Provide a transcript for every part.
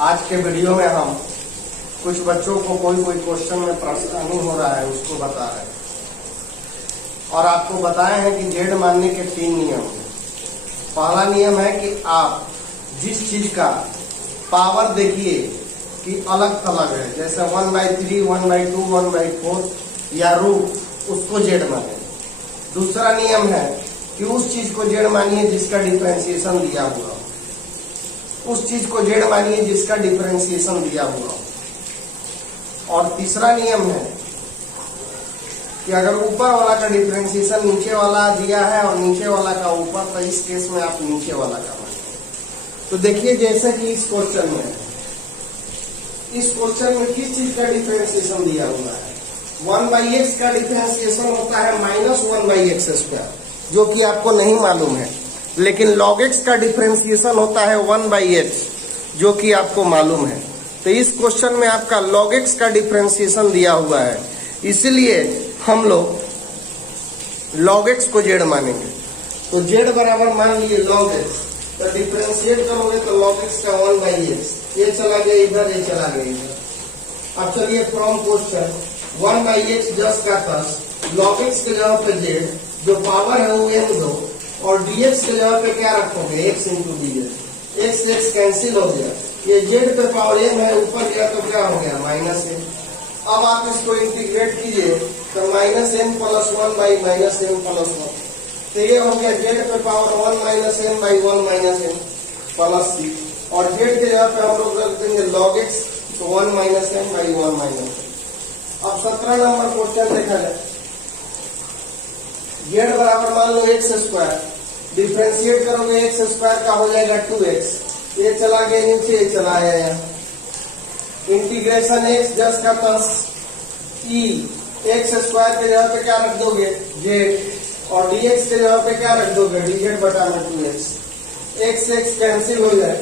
आज के वीडियो में हम कुछ बच्चों को कोई क्वेश्चन में परेशानी हो रहा है उसको बता रहे हैं और आपको बताए हैं कि जेड मानने के 3 नियम हैं। पहला नियम है कि आप जिस चीज का पावर देखिए कि अलग थलग है, जैसे 1/3, 1/2, 1/4 या रूट, उसको जेड माने। दूसरा नियम है कि उस चीज को जेड मानिए जिसका डिफरेंशिएशन दिया हुआ हो, उस चीज को जेड मानिए जिसका डिफरेंशिएशन दिया हुआ हो। और तीसरा नियम है कि अगर ऊपर वाला का डिफरेंशिएशन नीचे वाला दिया है और नीचे वाला का ऊपर, तो इस केस में आप नीचे वाला का मानिए। तो देखिए जैसे कि इस क्वेश्चन में किस चीज का डिफरेंशिएशन दिया हुआ है, 1/x का डिफरेंशिएशन होता है -1/x², जो कि आपको नहीं मालूम है। लेकिन log x का डिफरेंशिएशन होता है 1/x, जो कि आपको मालूम है। तो इस क्वेश्चन में आपका log x का डिफरेंशिएशन दिया हुआ है, इसलिए हम लोग log x को जेड मानेंगे। तो जेड बराबर मान लिए log x, तो डिफरेंशिएट करोगे तो log x का 1/x, ये चला गया इधर, ये चला गया इधर। अब चलिए फ्रॉम क्वेश्चन 1/x जस्ट का तस, log x के जगह पे जेड, जो पावर है वो m दो, और dx के जगह पे क्या रखोगे, x into dx। x cancel हो गया, ये z पे पावर m है, ऊपर गया तो क्या हो गया -m। अब आप इसको इंटीग्रेट कीजिए तो -m + 1/-m+1, तो ये हो गया z पे पावर 1-m/1 - m+c, और z के जगह पे हम लोग रख देंगे log x, तो 1-m/1 - अब 17 नंबर क्वेश्चन देखा जाए। z बराबर मान लो x², डिफरेंशिएट करोगे x² का हो जाएगा 2x, ये चला गया नीचे, ये चला आया। इंटीग्रेशन x जस्ट का तस e, x² के जगह पे क्या रख दोगे z, और dx के जगह पे क्या रख दोगे dz/2x। x कैंसिल हो जाए,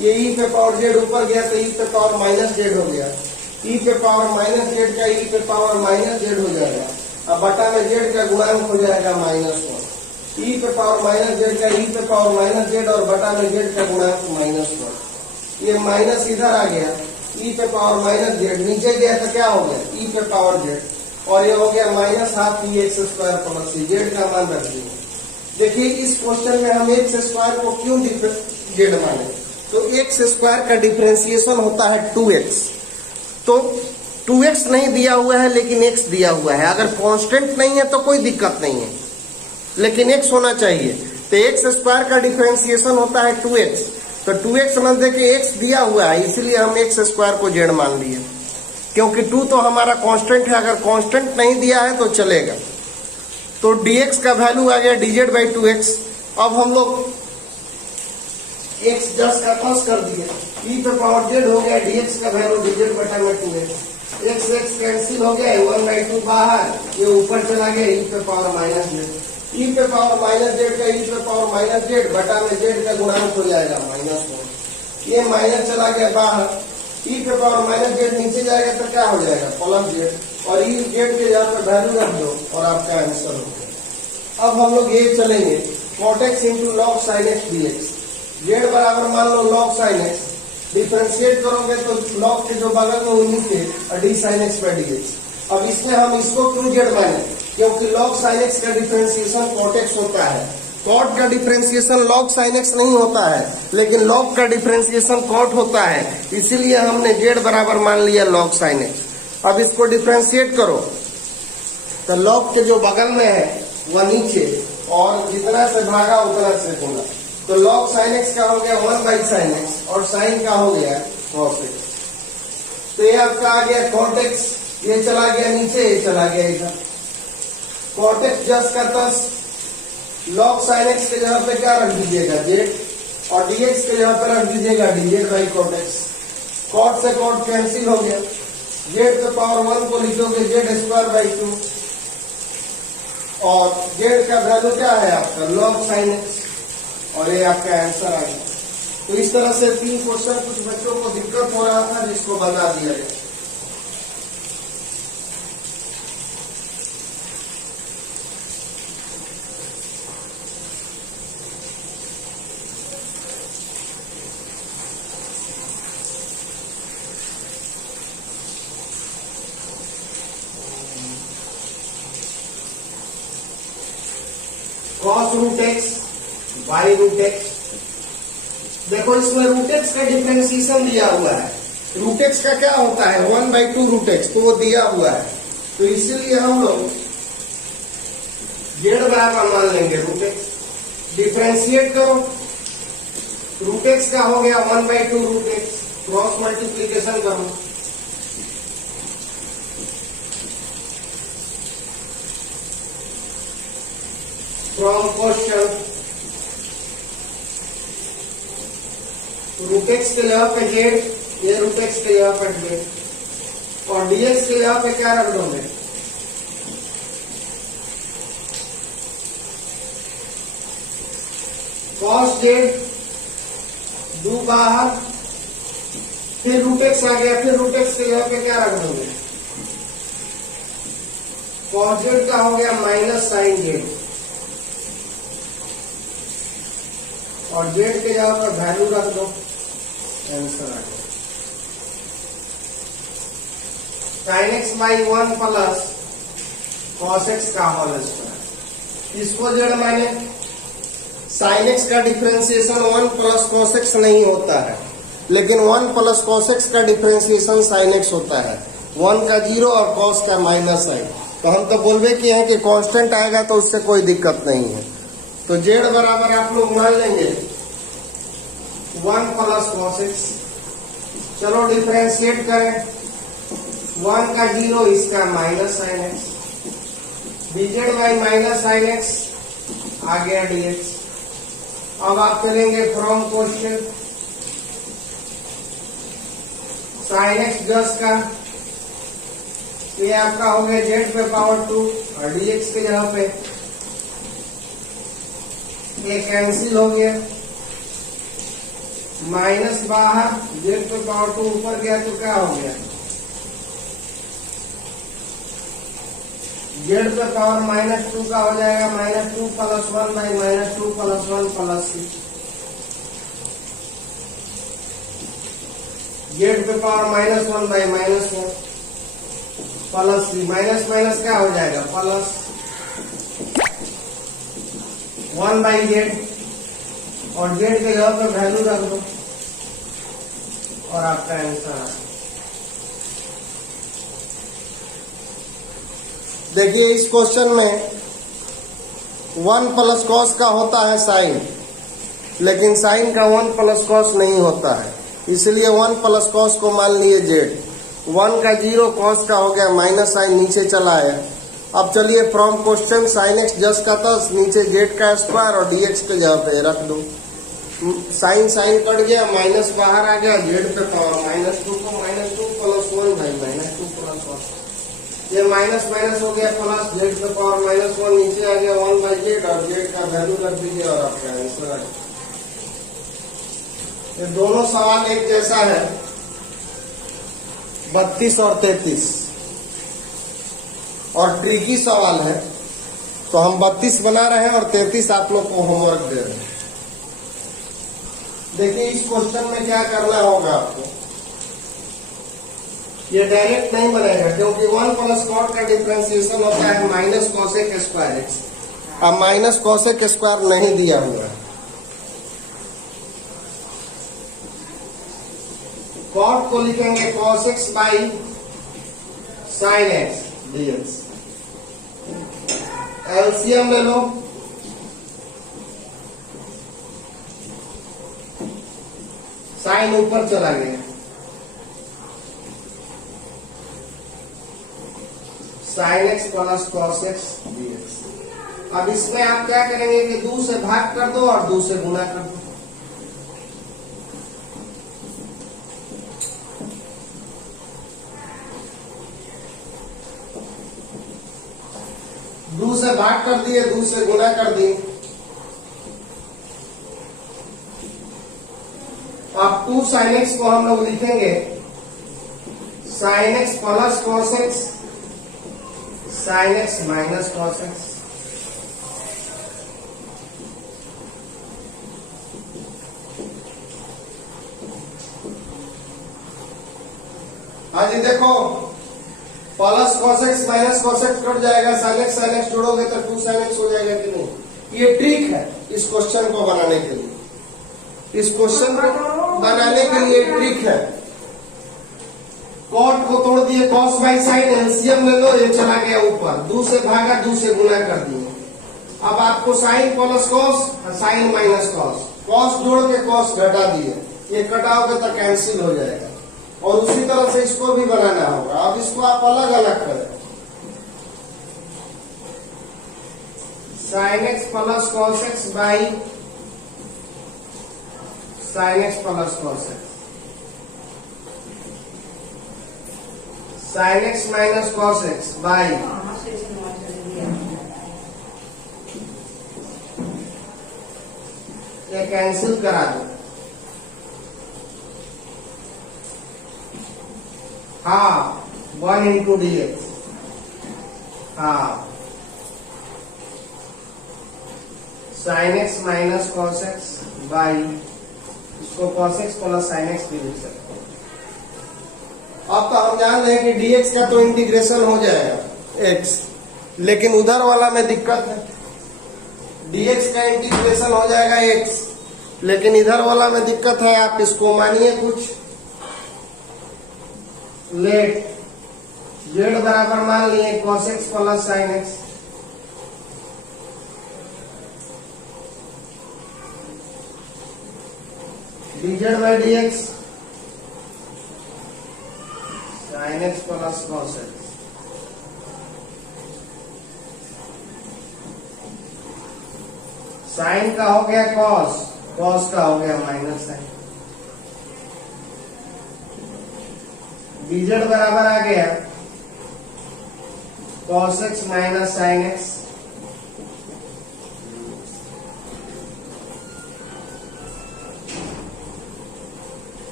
ये e पे पावर z ऊपर गया तो e पे पावर -z हो गया, e पे पावर -z का e पे पावर -z हो जाएगा। अब बटा में z का गुणांक हो जाएगा -1, e पे पावर -z का e पे पावर -z, और बटा में z का गुणांक -1। ये माइनस इधर आ गया, e पे पावर -z नीचे गया तो क्या हो गया, e पे पावर z, और ये हो गया -12 x² + c, z का मान रख दिए। देखिए इस क्वेश्चन में हम x² को क्यों z माने, तो x² का डिफरेंशिएशन होता है 2x, तो 2x नहीं दिया हुआ है लेकिन x दिया हुआ है। अगर कांस्टेंट नहीं है तो कोई दिक्कत नहीं है, लेकिन x होना चाहिए। तो x² का डिफरेंशिएशन होता है 2x, तो 2x समझ दे कि x दिया हुआ है, इसलिए हम x² को z मान लिए, क्योंकि 2 तो हमारा कांस्टेंट है। अगर कांस्टेंट नहीं दिया है तो चलेगा। तो dx का वैल्यू आ गया dz/2x। अब हम लोग x जस्ट का प्लस कर दिए, e पे पावर z हो गया, dx का वैल्यू dz/2x। x कैंसिल हो गया, 1/2 बाहर, ये ऊपर चला गया, e पे पावर -z, e पे पावर -z का e पे पावर -z बटा में z का गुणांक हो जाएगा -1। ये माइनस चला गया बाहर, e पे पावर -z नीचे जाएगा तो क्या हो जाएगा +z, और e z के जगह पे वैल्यू रख दो और आपका आंसर हो गया। अब हम लोग ये चलेंगे cot x × log sin x dx। z बराबर मान लो log sin x, डिफरेंशिएट करोगे तो log के जो बगल में वो नीचे, और d sin x/dx। अब इसमें हम इसको क्यों z माने, क्योंकि log sin x का डिफरेंशिएशन cot x होता है। cot का डिफरेंशिएशन log sin x नहीं होता है, लेकिन log का डिफरेंशिएशन cot होता है, इसीलिए हमने z बराबर मान लिया log sin x। अब इसको डिफरेंशिएट करो तो log के जो बगल में है वह नीचे, और जितना से भागा उतना से गुना, तो log sin x का हो गया 1/sin x, और sin का हो गया cos x। तो ये आपका आ गया cot x, ये चला गया नीचे, ये चला गया इधर। cot x जस्ट का तस, log sin x के जगह पे क्या रख दीजिएगा z, और dx के जगह पे रख दीजिएगा dz/cot x। cot से cot कैंसिल हो गया, z पे पावर 1 को लिखोगे z²/2, और z का वैल्यू क्या है आपका log sin x, और ये आपका आंसर आ गया। तो इस तरह से 3 क्वेश्चन कुछ बच्चों को दिक्कत हो रहा था, जिसको बता दिया गया। Cos root x by root x. देखो इसमें रूट एक्स का डिफरेंशिएशन दिया हुआ है। रूट एक्स का क्या होता है 1/2 रूट एक्स, तो वो दिया हुआ है, तो इसीलिए हम लोग जेड बराबर मान लेंगे रूट एक्स। डिफरेंशिएट करो, रूट एक्स का हो गया 1/2 रूट एक्स, क्रॉस मल्टीप्लीकेशन करो, फ्रॉम क्वेश्चन रूट एक्स के जगह पे जेड, ये रूट एक्स के जगह पे जेड, और डीएक्स के जगह पे क्या रख दोगे कॉस जेड, दो बाहर, फिर रूट एक्स आ गया, फिर रूट एक्स के जगह पे क्या रख दोगे कॉस जेड का हो गया माइनस साइन जेड, और जेड के जगह पर वैल्यू रख दो, आंसर आ गया sine x by 1 plus cos x का होल स्क्वायर। इसको जेड माने साइन एक्स का डिफरेंशिएशन 1 प्लस कॉस एक्स नहीं होता है, लेकिन 1 प्लस कॉस एक्स का डिफरेंशिएशन साइन एक्स होता है, 1 का 0 और कॉस का माइनस साइन। तो हम तो बोलबे किए हैं कि कांस्टेंट आएगा तो उससे कोई दिक्कत नहीं है। तो जेड बराबर आप लोग मान लेंगे 1 प्लस कॉस एक्स। चलो डिफरेंशिएट करें, 1 का 0, इसका minus sine x, dz by minus sine x आ गया dx। अब आप करेंगे फ्रॉम क्वेश्चन साइन एक्स जस का, ये आपका हो गया जेड पे पावर 2, और dx के जगह पे ये कैंसिल हो गया, माइनस बाहर, जेड पे पावर 2 ऊपर गया तो क्या हो गया जेड पे पावर -2 का हो जाएगा -2 plus 1 by -2 plus 1 plus c। Z पे power -1 by -1 plus c, minus minus क्या हो जाएगा प्लस 1 बाई जेड, और जेड के जगह पे वैल्यू रख दो और आपका आंसर आ गया। देखिए इस क्वेश्चन में 1 प्लस कॉस का होता है साइन, लेकिन साइन का 1 प्लस कॉस नहीं होता है, इसलिए 1 प्लस कॉस को मान लिए जेड। 1 का 0, कॉस का हो गया माइनस साइन, नीचे चला है। अब चलिए फ्रॉम क्वेश्चन साइन एक्स जस का तस, नीचे जेड का स्क्वायर और डीएक्स के जगह पे रख दो। साइन साइन कट गया, माइनस बाहर आ गया, जेड पे पावर -2 को -2 प्लस 1 बाई -2 प्लस 1, ये माइनस माइनस हो गया प्लस, जेड पे पावर -1 नीचे आ गया 1 बाई जेड, और जेड का वैल्यू रख दीजिए और आपका आंसर आ गया। ये दोनों सवाल एक जैसा है, 32 और 33, और ट्रिकी सवाल है, तो हम 32 बना रहे हैं और 33 आप लोग को होमवर्क दे रहे हैं। देखिए इस क्वेश्चन में क्या करना होगा आपको, ये डायरेक्ट नहीं बनेगा, क्योंकि 1 प्लस कॉट का डिफरेंशिएशन होता है माइनस कॉसेक स्क्वायर एक्स। अब माइनस कॉसेक स्क्वायर नहीं दिया हुआ है, कॉट को लिखेंगे cos x by sine x dx. LCM ले लो, साइन ऊपर चला गया, sine x plus cos x dx. अब इसमें आप क्या करेंगे कि 2 से भाग कर दो और 2 से गुणा कर दो। दो से भाग कर दिए, 2 से गुणा कर दिए। अब 2 साइन एक्स को हम लोग लिखेंगे sign x plus cos x, sine x minus cos x. हाँ जी देखो, plus cos x minus cos x cut जाएगा, साइन एक्स जोड़ोगे तो 2 साइन एक्स हो जाएगा कि नहीं। ये ट्रिक है इस क्वेश्चन को बनाने के लिए, इस क्वेश्चन को बनाने के लिए ट्रिक है। कॉट को तोड़ दिए कॉस बाई साइन, एलसीएम ले लो, ये चला गया ऊपर, 2 से भागा 2 से गुना कर दिए। अब आपको sine plus cos, sine minus cos, cos जोड़ के कॉस घटा दिए, ये कटाओगे तो कैंसिल हो जाएगा। और उसी तरह से इसको भी बनाना होगा। अब इसको आप अलग अलग करें, sine x plus cos x by sine x plus cos x, sine x minus cos x by ये कैंसिल करा दो। हाँ 1 इंटू डी एक्स, हाँ sine x minus cos x by, इसको cos x plus sine x भी लिख सकते हैं। अब तो हम जान रहे हैं कि dx का तो इंटीग्रेशन हो जाएगा x, लेकिन उधर वाला में दिक्कत है। dx का इंटीग्रेशन हो जाएगा x, लेकिन इधर वाला में दिक्कत है। आप इसको मानिए कुछ, लेट z बराबर मान लिए cos x plus sine x, dz by dx sine x plus cos x, sine का हो गया कॉस, कॉस का हो गया माइनस साइन, dz बराबर आ गया cos x minus sine x,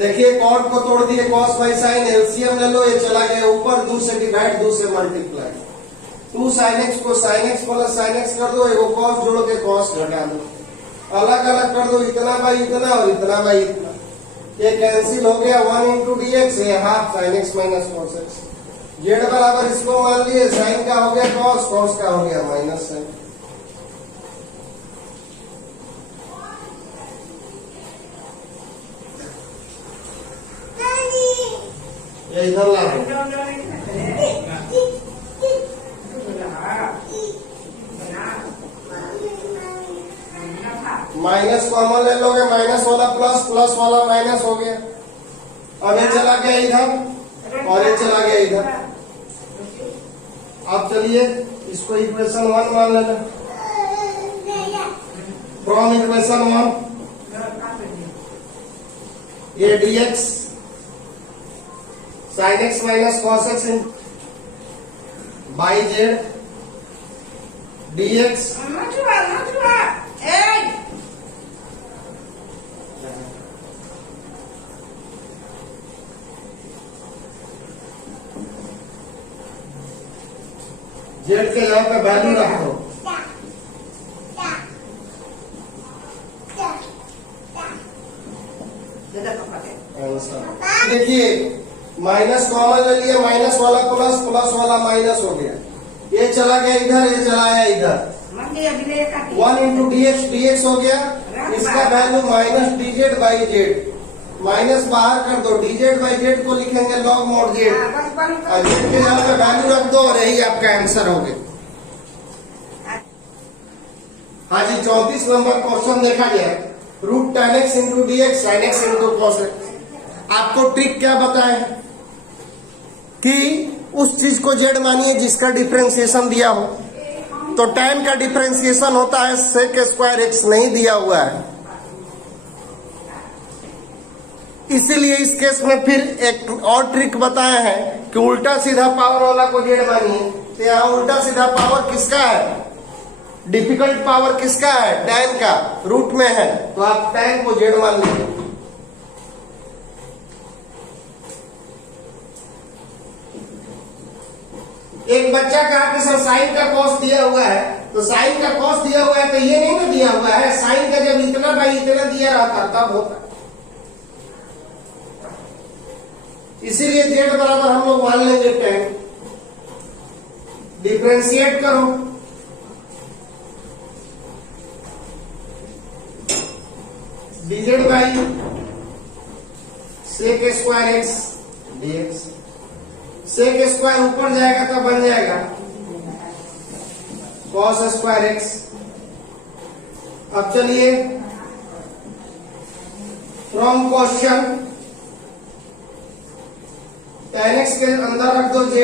देखिए कॉट को तोड़ दिए कॉस बाई साइन, एलसीएम ले लो, ये चला गया ऊपर, 2 से डिवाइड 2 से मल्टीप्लाई, 2 साइन एक्स को sign x plus sine x कर दो, एगो कॉस जोड़ के कॉस घटा दो, अलग अलग कर दो, इतना बाई इतना और इतना बाई इतना, ये कैंसिल हो गया। 1 इंटू डी एक्स, ये half sine x minus cos x, Z बराबर इसको मान लिए साइन का हो गया कॉस, कॉस का हो गया माइनस साइन। ये इधर ला दो, माइनस कॉमन ले लोगे, माइनस वाला प्लस, प्लस वाला माइनस हो गया। अब ये चला गया इधर और ये चला गया इधर। अब चलिए इसको इक्वेशन 1 मान लेना, फ्रॉम इक्वेशन 1 ये dx sine x minus cos x by Z dx Z के यहाँ पे वैल्यू रख दो, देखिए माइनस कॉमन ले लिया, माइनस वाला प्लस, प्लस वाला माइनस हो गया, ये चला गया इधर, ये चला आया इधर। 1 इंटू dx, dx हो गया, इसका value minus dz by Z, minus बाहर कर दो, dz बाई जेड को लिखेंगे लॉग मॉड जेड, और जेड के जगह पे वैल्यू रख दो और यही आपका आंसर हो गया। हाँ जी 34 नंबर क्वेश्चन देखा गया, root tan x into d x sine x into cos x. आपको ट्रिक क्या बताए कि उस चीज को जेड मानिए जिसका डिफरेंशिएशन दिया हो, तो tan का डिफरेंशिएशन होता है सेक स्क्वायर एक्स, नहीं दिया हुआ है, इसीलिए इस केस में फिर एक और ट्रिक बताया है कि उल्टा सीधा पावर वाला को जेड मानिए। तो यहाँ उल्टा सीधा पावर किसका है, डिफिकल्ट पावर किसका है, tan का, रूट में है, तो आप tan को जेड मान लीजिए। एक बच्चा कहा कि सर साइन का कॉस दिया हुआ है, तो साइन का कॉस दिया हुआ है तो ये नहीं ना दिया हुआ है, साइन का जब इतना बाई इतना दिया रहता तब होता, इसीलिए जेड बराबर हम लोग मान लेंगे tan। डिफरेंशिएट करो, dz by sec square x dx। sec square ऊपर जाएगा तो बन जाएगा cos स्क्वायर x। अब चलिए फ्रॉम क्वेश्चन tan x के अंदर रख दो z,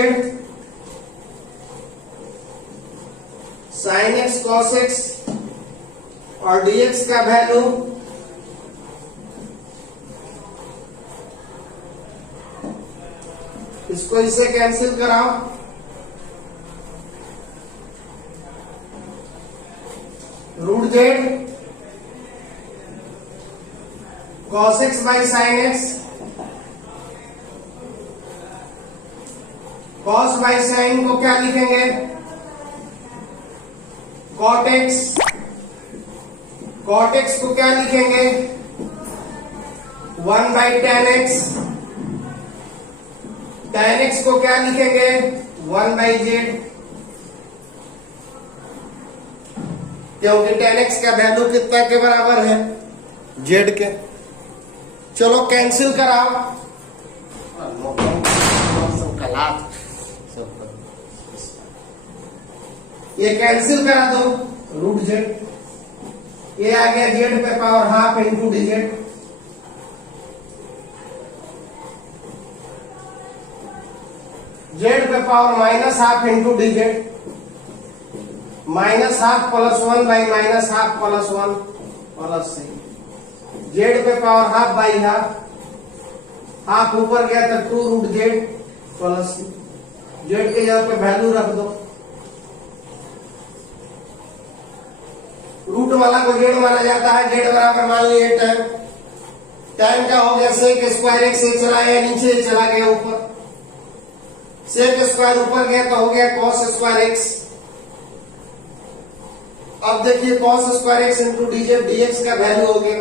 sin x cos x और dx का वैल्यू इसको इससे कैंसिल कराओ, root z cos x by sine x, cos by sine को क्या लिखेंगे cot x, cot x को क्या लिखेंगे 1 by tan x, tan x को क्या लिखेंगे 1 बाई जेड, क्योंकि tan x का वैल्यू कितना के बराबर है z के। चलो कैंसिल कराओ, ये कैंसिल करा दो, रूट जेड, ये आ गया जेड पे power half into dz, Z पे power minus half into dz, minus half plus 1 by minus half plus 1 plus C, Z पे power half by half, half ऊपर गया तो 2 root Z plus C, Z के जगह पे value रख दो, रूट वाला को जेड माना जाता है, जेड बराबर मान लिए tan, tan का हो गया सेक स्क्वायर x से चला गया नीचे, चला गया ऊपर, सेक स्क्वायर ऊपर गया तो हो गया cos स्क्वायर x। अब देखिए cos square x into dx का वैल्यू हो गया,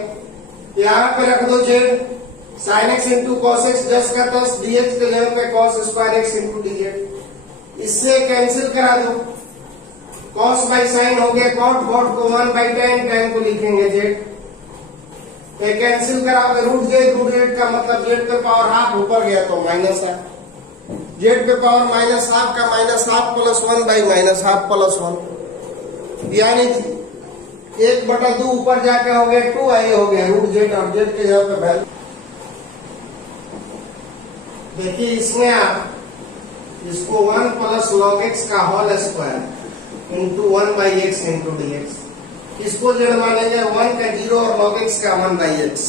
यहां पे रख दो z, sin x into cos x 10 का 10, dx के जगह पे cos square x into dz, इससे कैंसिल करा दो, cos बाई साइन हो गया cot, cot को 1 बाई tan, tan को लिखेंगे z, ये कैंसिल करा रूट जेड का मतलब z पे पावर हाफ ऊपर गया तो माइनस है, z पे पावर माइनस हाफ का minus half plus 1 by minus half plus 1, यानी 1/2 ऊपर जाके हो गया 2, ये हो गया रूट जेड, और जेड के जगह पे वैल्यू देखिए, इसमें आप इसको 1 प्लस लॉग एक्स का whole square into 1 by x into dx, इसको जेड मानेंगे 1 का 0 और लॉग एक्स का 1 बाई एक्स,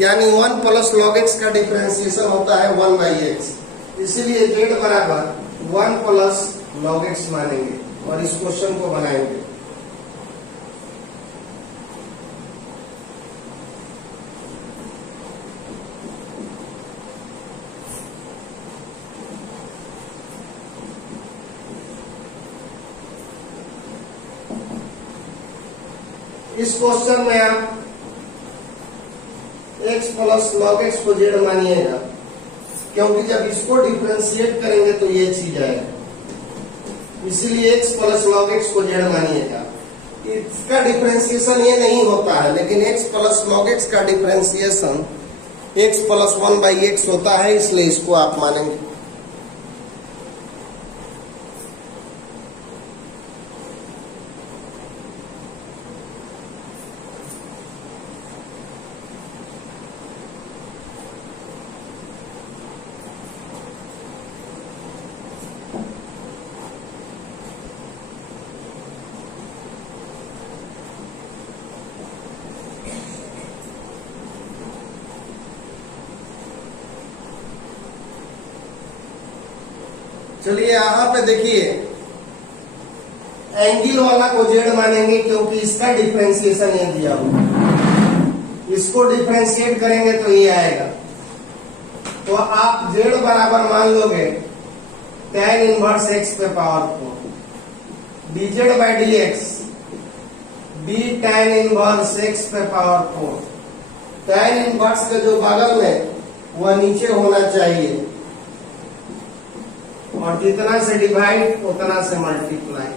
यानी 1 प्लस लॉग एक्स का डिफरेंशिएशन होता है 1 बाई एक्स, इसीलिए जेड बराबर 1 प्लस लॉग एक्स मानेंगे और इस क्वेश्चन को बनाएंगे। इस क्वेश्चन में आप x प्लस लॉग एक्स को जेड मानिएगा, क्योंकि जब इसको डिफरेंशिएट करेंगे तो ये चीज आएगा, इसीलिए x प्लस लॉग एक्स को जेड मानिएगा। इसका डिफरेंशिएशन ये नहीं होता है, लेकिन x प्लस लॉग एक्स का differentiation x plus 1 by x होता है, इसलिए इसको आप मानेंगे। चलिए यहाँ पे देखिए, एंगल वाला को जेड मानेंगे क्योंकि इसका डिफरेंशिएशन ये दिया हुआ, इसको डिफरेंशिएट करेंगे तो ये आएगा, तो आप जेड बराबर मान लोगे tan इनवर्स x पे power 4 dz by dx, d tan inverse x पे पावर 4, tan इनवर्स के जो बगल में वह नीचे होना चाहिए, और जितना से डिवाइड उतना से मल्टीप्लाई।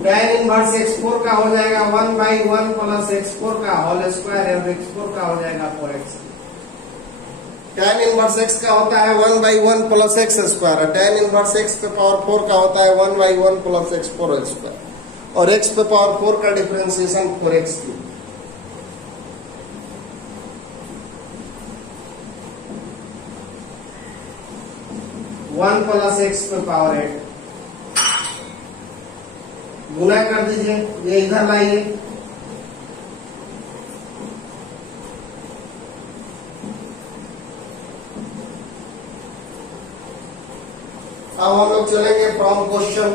tan इनवर्स x4 का हो जाएगा 1/1 प्लस x4 का होल स्क्वायर और x4 का हो जाएगा 4x। tan इनवर्स x का होता है 1/1 प्लस x स्क्वायर और tan इनवर्स x पे पावर 4 का होता है 1/1 प्लस x4 स्क्वायर और x पे पावर 4 का differentiation 4x cube. One plus x पे पावर 8 गुना कर दीजिए, ये इधर लाइए। अब हम लोग चलेंगे फ्रॉम क्वेश्चन।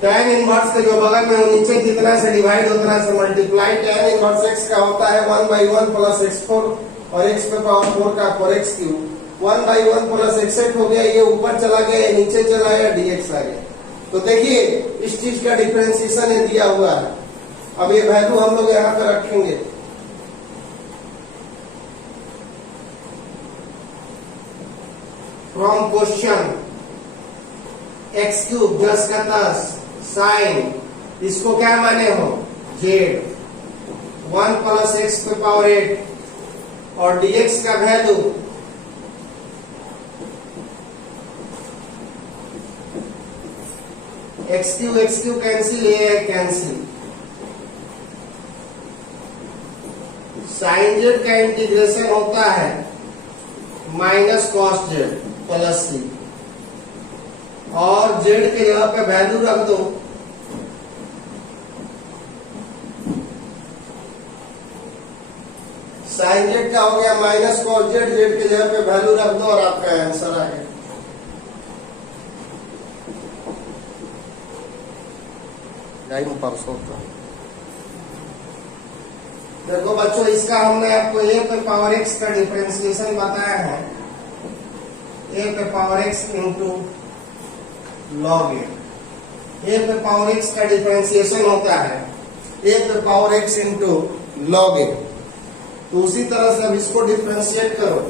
tan इनवर्स के जो बगल में नीचे कितना से डिवाइड उतना से मल्टीप्लाई। tan इनवर्स x का होता है 1/1 प्लस x4 और x पे पावर 4 का 4x क्यूब। 1/1 प्लस x8 हो गया, ये ऊपर चला गया, ये नीचे चला गया, dx आ गया। तो देखिए इस चीज का डिफरेंशिएशन ये दिया हुआ है। अब ये वैल्यू हम लोग यहाँ पे रखेंगे। फ्रॉम क्वेश्चन x क्यूब 10 का 10 साइन, इसको क्या माने हो z 1 प्लस x पे पावर 8 और dx का वैल्यू x क्यूब कैंसिल, ये है कैंसिल। साइन z का इंटीग्रेशन होता है minus cos z plus c और z के जगह पे वैल्यू रख दो साइन z का हो गया माइनस कॉस z, z के जगह पे वैल्यू रख दो और आपका आंसर आ गया। परसों का देखो बच्चों, इसका हमने आपको a पे पावर x का डिफरेंशिएशन बताया है। a पे power x into log a पे पावर x का डिफरेंशिएशन होता है a पे power x into log a। तो उसी तरह से अब इसको डिफरेंशिएट करो।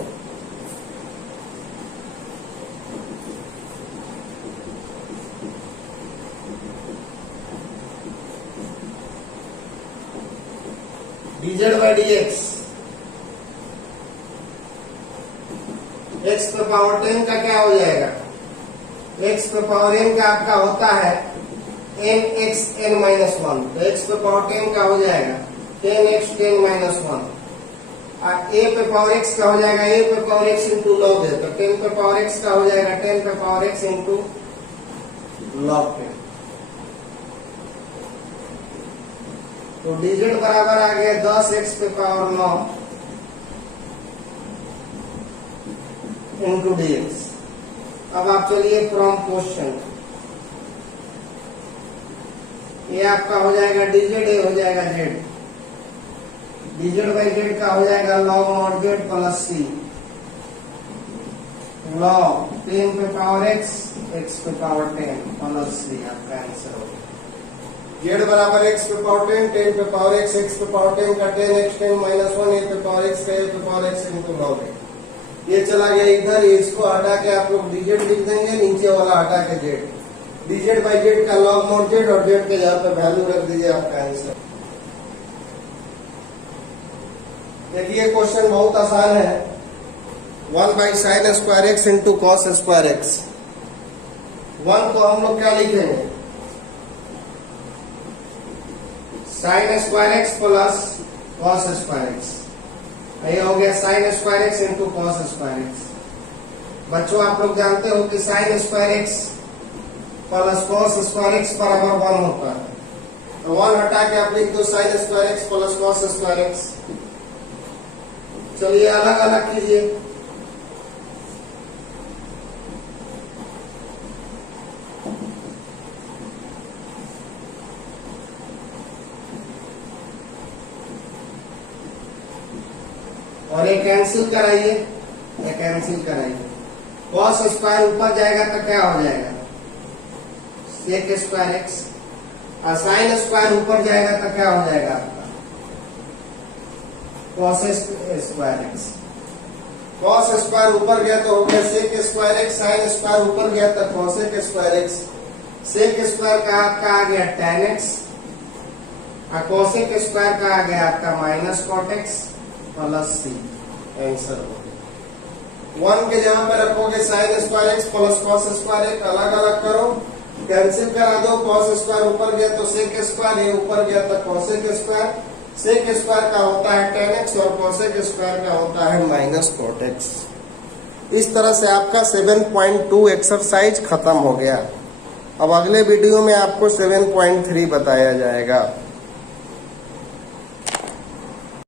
dz by dx x पे पावर 10 का क्या हो जाएगा, x पे पावर n का आपका होता है nxn माइनस 1, तो x पे पावर 10 का हो जाएगा 10x 10 माइनस 1। a पे पावर x का हो जाएगा a पे पावर x इंटू लॉग है, तो 10 पे पावर x का हो जाएगा 10 पे पावर x इंटू लॉग 10। तो dz बराबर आ गया 10x पे पावर 9 इंटू dx। अब आप चलिए फ्रॉम क्वेश्चन, ये आपका हो जाएगा dz, ये हो जाएगा z, dz बाई z का हो जाएगा log mod z plus c log 10 पे पावर x x पे पावर 10 प्लस c। आपका आंसर हो गया z बराबर x पे पावर 10 10 पे पावर x x पे पावर 10 का 10x 10 माइनस 1 a पे पावर x का a पे power x into log a। ये चला गया इधर, इसको हटा के आप लोग dz लिख देंगे, नीचे वाला हटा के z, dz बाई z का log mod z और z के जगह पे वैल्यू रख दीजिए, आपका आंसर। देखिए क्वेश्चन बहुत आसान है। 1/sin square x into cos square x। 1 को हम लोग क्या लिखेंगे, sine square x plus cos square x। ये हो गया sine square x into cos square x। बच्चों आप लोग जानते हो कि sine square x plus cos square x बराबर 1 होता है, तो 1 हटा के आप लिख दो sine square x plus cos square x। चलिए अलग अलग कीजिए। और एक कैंसिल कराइए, एक कैंसिल कराइए। कॉस स्क्वायर ऊपर जाएगा तो क्या हो जाएगा, सेक स्क्वायर एक्स, और साइन स्क्वायर ऊपर जाएगा तो क्या हो जाएगा आपका cos square x. Cos square ऊपर गया तो हो गया sec square x, sine square ऊपर गया तो cosec square x. Sec square का आपका आ गया tan एक्स, और कॉसेक स्क्वायर का आ गया आपका minus cot x plus C. Answer हो गया। 1 के जगह पे रखोगे sine square x plus cos square x, अलग अलग करो, कैंसिल करा दो। कॉस स्क्वायर ऊपर गया तो सेक स्क्वायर, ये ऊपर गया तो कॉसेक स्क्वायर। सेक स्क्वायर का होता है tan एक्स और कॉसेक स्क्वायर का होता है माइनस कॉट एक्स। इस तरह से आपका 7.2 एक्सरसाइज खत्म हो गया। अब अगले वीडियो में आपको 7.3 बताया जाएगा।